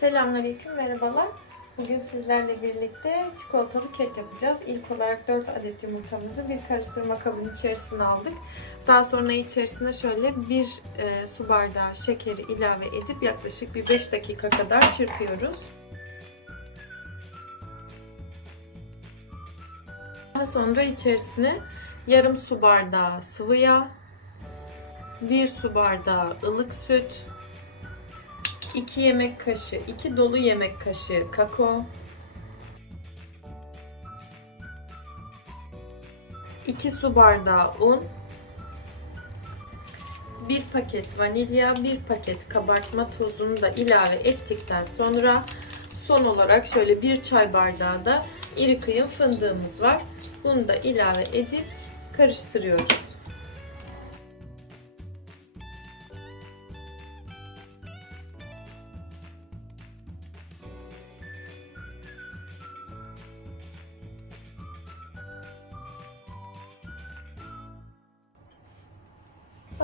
Selamünaleyküm, merhabalar. Bugün sizlerle birlikte çikolatalı kek yapacağız. İlk olarak 4 adet yumurtamızı bir karıştırma kabının içerisine aldık. Daha sonra içerisine şöyle bir e, su bardağı şekeri ilave edip yaklaşık bir 5 dakika kadar çırpıyoruz. Daha sonra içerisine yarım su bardağı sıvı yağ, 1 su bardağı ılık süt, 2 yemek kaşığı, 2 dolu yemek kaşığı kakao, 2 su bardağı un, 1 paket vanilya, 1 paket kabartma tozunu da ilave ettikten sonra son olarak şöyle 1 çay bardağı da iri kıyım fındığımız var. Bunu da ilave edip karıştırıyoruz.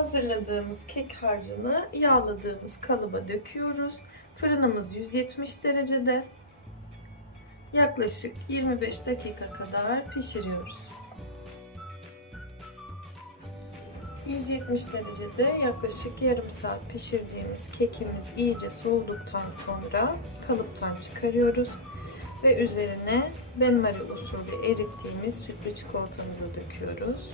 Hazırladığımız kek harcını yağladığımız kalıba döküyoruz. Fırınımız 170 derecede yaklaşık 25 dakika kadar pişiriyoruz. 170 derecede yaklaşık yarım saat pişirdiğimiz kekimiz iyice soğuduktan sonra kalıptan çıkarıyoruz ve üzerine benmari usulü erittiğimiz sütlü çikolatamızı döküyoruz.